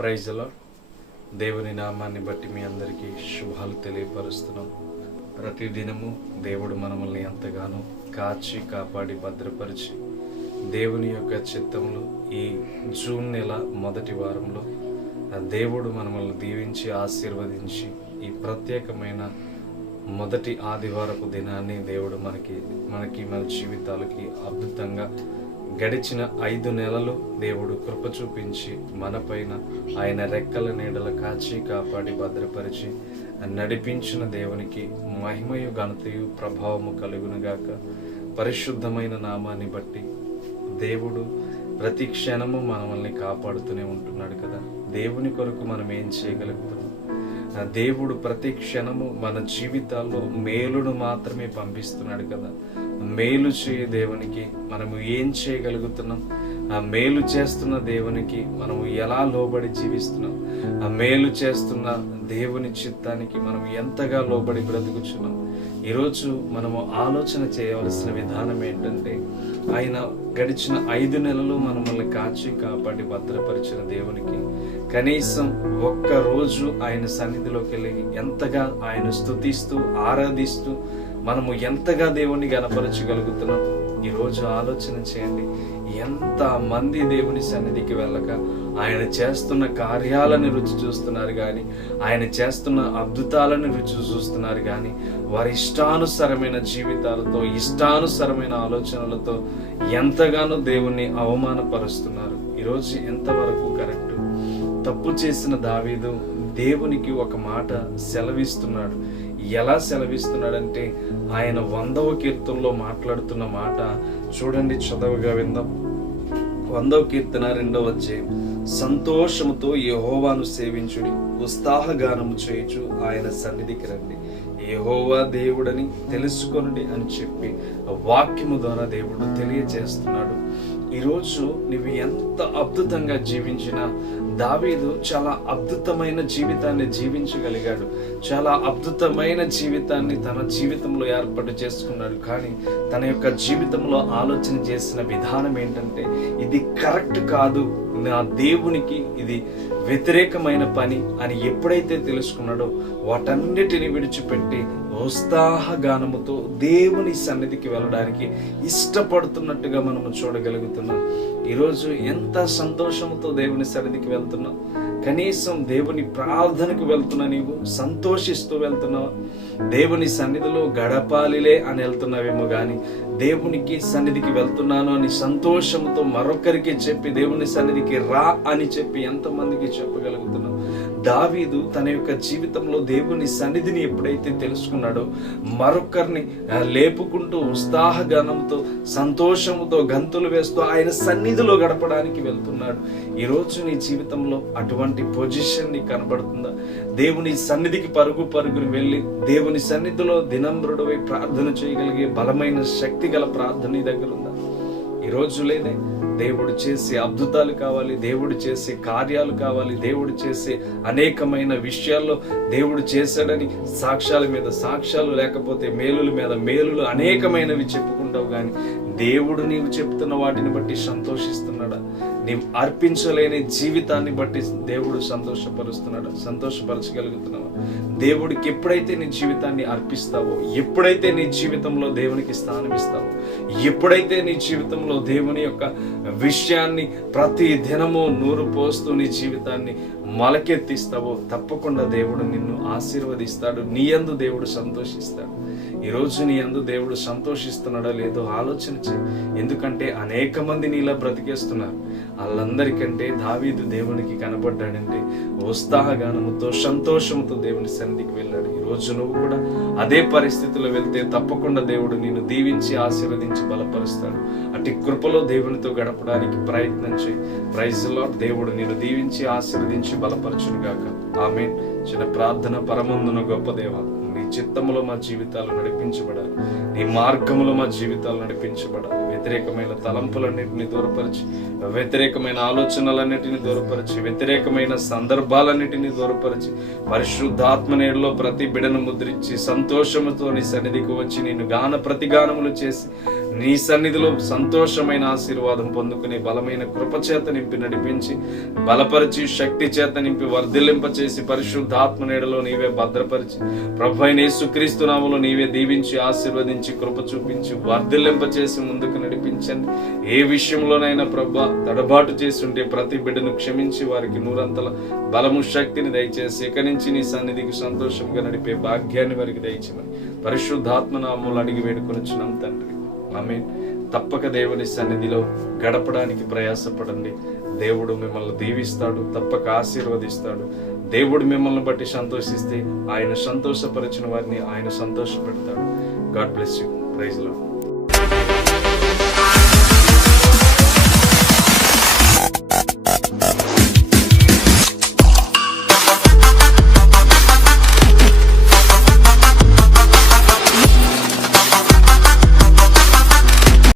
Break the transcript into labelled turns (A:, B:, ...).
A: ప్రైజ్లో దేవుని నామాన్ని బట్టి మీ అందరికీ శుభాలు తెలియపరుస్తున్నాం. ప్రతి దినము దేవుడు మనల్ని ఎంతగానో కాచి కాపాడి భద్రపరిచి దేవుని యొక్క చిత్తంలో ఈ జూన్ నెల మొదటి వారంలో దేవుడు మనల్ని దీవించి ఆశీర్వదించి ఈ ప్రత్యేకమైన మొదటి ఆదివారపు దినాన్ని దేవుడు మనకి మనకి మన జీవితాలకి అద్భుతంగా గడిచిన ఐదు నెలలు దేవుడు కృప చూపించి మనపైన ఆయన రెక్కల నీడల కాచి కాపాడి భద్రపరిచి నడిపించిన దేవునికి మహిమయు ఘనతయు ప్రభావము కలుగునుగాక. పరిశుద్ధమైన నామాన్ని బట్టి దేవుడు ప్రతి క్షణము మనల్ని కాపాడుతూనే ఉంటున్నాడు కదా. దేవుని కొరకు మనం ఏం చేయగలుగుతున్నాం దేవుడు ప్రతి క్షణము మన జీవితాల్లో మేలును మాత్రమే పంపిస్తున్నాడు కదా. మేలు చేయ దేవునికి. మనము ఏం చేయగలుగుతున్నాం? ఆ మేలు చేస్తున్న దేవునికి మనము ఎలా లోబడి జీవిస్తున్నాం? ఆ మేలు చేస్తున్న దేవుని చిత్తానికి మనం ఎంతగా లోబడి బ్రతుకుచున్నాం? ఈరోజు మనము ఆలోచన చేయవలసిన విధానం ఏంటంటే ఆయన గడిచిన ఐదు నెలలు మనల్ని కాచి కాపాడి భద్రపరిచిన దేవునికి. కనీసం ఒక్క రోజు ఆయన సన్నిధిలోకి వెళ్ళి ఎంతగా ఆయన స్థుతిస్తూ ఆరాధిస్తూ మనము ఎంతగా దేవుణ్ణి గనపరచగలుగుతున్నాం ఈరోజు ఆలోచన చేయండి. ఎంత మంది దేవుని సన్నిధికి వెళ్ళక ఆయన చేస్తున్న కార్యాలను రుచి చూస్తున్నారు కానీ ఆయన చేస్తున్న అద్భుతాలను రుచి చూస్తున్నారు కానీ వారి ఇష్టానుసరమైన జీవితాలతో ఇష్టానుసరమైన ఆలోచనలతో ఎంతగానో దేవుణ్ణి అవమానపరుస్తున్నారు. ఈరోజు ఎంతవరకు కరెక్ట్? తప్పు చేసిన దావీదు దేవునికి ఒక మాట సెలవిస్తున్నాడు. ఎలా సెలవిస్తున్నాడంటే ఆయన వందవ కీర్తనలో మాట్లాడుతున్న మాట చూడండి చదవగా విందాం. వందవ కీర్తన రెండవ వచ్చే సంతోషముతో యహోవాను సేవించుడి ఉత్సాహగానము చేయుచు ఆయన సన్నిధికి రండి. యహోవా దేవుడని తెలుసుకొనుడి అని చెప్పి వాక్యము ద్వారా దేవుడు తెలియజేస్తున్నాడు. ఈరోజు నువ్వు ఎంత అద్భుతంగా జీవించినా దావీదు చాలా అద్భుతమైన జీవితాన్ని జీవించగలిగాడు. చాలా అద్భుతమైన జీవితాన్ని తన జీవితంలో ఏర్పాటు చేసుకున్నాడు. కానీ తన యొక్క జీవితంలో ఆలోచన చేసిన విధానం ఏంటంటే ఇది కరెక్ట్ కాదు. నా దేవునికి ఇది వ్యతిరేకమైన పని అని ఎప్పుడైతే తెలుసుకున్నాడో వాటన్నిటిని విడిచిపెట్టి ఉత్సాహగానముతో దేవుని సన్నిధికి వెళ్ళడానికి ఇష్టపడుతున్నట్టుగా మనము చూడగలుగుతున్నాం. ఈరోజు ఎంత సంతోషంతో దేవుని సన్నిధికి వెళ్తున్నాం? కనీసం దేవుని ప్రార్థనకు వెళ్తున్నా నీవు సంతోషిస్తూ వెళ్తున్నావు. దేవుని సన్నిధిలో గడపాలిలే అని వెళ్తున్నావేమో కానీ దేవునికి సన్నిధికి వెళ్తున్నాను అని సంతోషంతో మరొకరికి చెప్పి దేవుని సన్నిధికి రా అని చెప్పి ఎంతమందికి చెప్పగలుగుతున్నావు? దావీదు తన యొక్క జీవితంలో దేవుని సన్నిధిని ఎప్పుడైతే తెలుసుకున్నాడో మరొకరిని లేపుకుంటూ ఉత్సాహగానంతో సంతోషంతో గంతులు వేస్తూ ఆయన సన్నిధిలో గడపడానికి వెళ్తున్నాడు. ఈరోజు నీ జీవితంలో అటువంటి పొజిషన్ కనబడుతుందా? దేవుని సన్నిధికి పరుగు పరుగుని వెళ్ళి దేవుని సన్నిధిలో దినంబరుడవై ప్రార్థన చేయగలిగే బలమైన శక్తి గల ప్రార్థన నీ దగ్గర ఉందా? ఈ రోజు లేదే. దేవుడు చేసే అద్భుతాలు కావాలి దేవుడు చేసే కార్యాలు కావాలి దేవుడు చేసే అనేకమైన విషయాల్లో దేవుడు చేశాడని సాక్ష్యాల మీద సాక్ష్యాలు లేకపోతే మేలుల మీద మేలులు అనేకమైనవి చెప్పుకుంటావు కానీ దేవుడు నీవు చెప్తున్న వాటిని బట్టి సంతోషిస్తున్నాడా? నీవు అర్పించలేని జీవితాన్ని బట్టి దేవుడు సంతోషపరుస్తున్నాడు? సంతోషపరచగలుగుతున్నావా? దేవుడికి ఎప్పుడైతే నీ జీవితాన్ని అర్పిస్తావో ఎప్పుడైతే నీ జీవితంలో దేవునికి స్థానం ఇస్తావో ఎప్పుడైతే నీ జీవితంలో దేవుని యొక్క విషయాన్ని ప్రతి దినము నూరు పోస్తూ నీ జీవితాన్ని మొలకెత్తిస్తావో తప్పకుండా దేవుడు నిన్ను ఆశీర్వదిస్తాడు. నీ యందు దేవుడు సంతోషిస్తాడు. ఈరోజు నీ యందు దేవుడు సంతోషిస్తున్నాడో లేదో ఆలోచన ఎందుకంటే అనేక మంది నీలా బ్రతికేస్తున్నారు. వాళ్ళందరికంటే దావీదు దేవునికి కనబడ్డాడంటే ఉత్సాహగానముతో సంతోషంతో దేవుని సన్నిధికి వెళ్ళాడు. ఈ నువ్వు కూడా అదే పరిస్థితిలో వెళ్తే తప్పకుండా దేవుడు నిన్ను దీవించి ఆశీర్వదించి బలపరుస్తాడు. అటు కృపలో దేవునితో గడపడానికి ప్రయత్నం చేయి. ప్రైజ్లో దేవుడు నిన్ను దీవించి ఆశీర్వదించి బలపరచునుగాక. ఆమె చిన్న ప్రార్థన పరమందున గొప్ప దేవ. చిత్తములో మా జీవితాలు నడిపించబడాలి. నీ మార్గములో మా జీవితాలు నడిపించబడాలి. వ్యతిరేకమైన తలంపులన్నింటినీ దూరపరిచి వ్యతిరేకమైన ఆలోచనలన్నిటిని దూరపరిచి వ్యతిరేకమైన సందర్భాలన్నిటిని దూరపరిచి పరిశుద్ధాత్మ నేడులో ప్రతి బిడను ముద్రించి సంతోషముతో నీ సన్నిధికి వచ్చి నేను గాన ప్రతిగానములు చేసి నీ సన్నిధిలో సంతోషమైన ఆశీర్వాదం పొందుకుని బలమైన కృపచేత నింపి నడిపించి బలపరిచి శక్తి చేత నింపి వర్ధిల్లింపచేసి పరిశుద్ధాత్మ నీడలో నీవే భద్రపరిచి ప్రభు అయిన నీవే దీవించి ఆశీర్వదించి కృప చూపించి వర్ధిల్లింపచేసి ముందుకు నడిపించండి. ఏ విషయంలోనైనా ప్రభు తడబాటు చేస్తుంటే ప్రతి బిడ్డను క్షమించి వారికి నూరంతల బలము శక్తిని దయచేసి ఇక నుంచి నీ సన్నిధికి సంతోషంగా నడిపే భాగ్యాన్ని వారికి దయచేమని పరిశుద్ధాత్మ నామములు అడిగి వేడుకొనిచున్నాం తండ్రి. ఆమె తప్పక దేవుని సన్నిధిలో గడపడానికి ప్రయాసపడండి. దేవుడు మిమ్మల్ని దీవిస్తాడు తప్పక ఆశీర్వదిస్తాడు. దేవుడు మిమ్మల్ని బట్టి సంతోషిస్తే ఆయన సంతోషపరిచిన వారిని ఆయన సంతోషపెడతాడు. గాడ్ బ్లెస్ యూ ప్రైజ్లో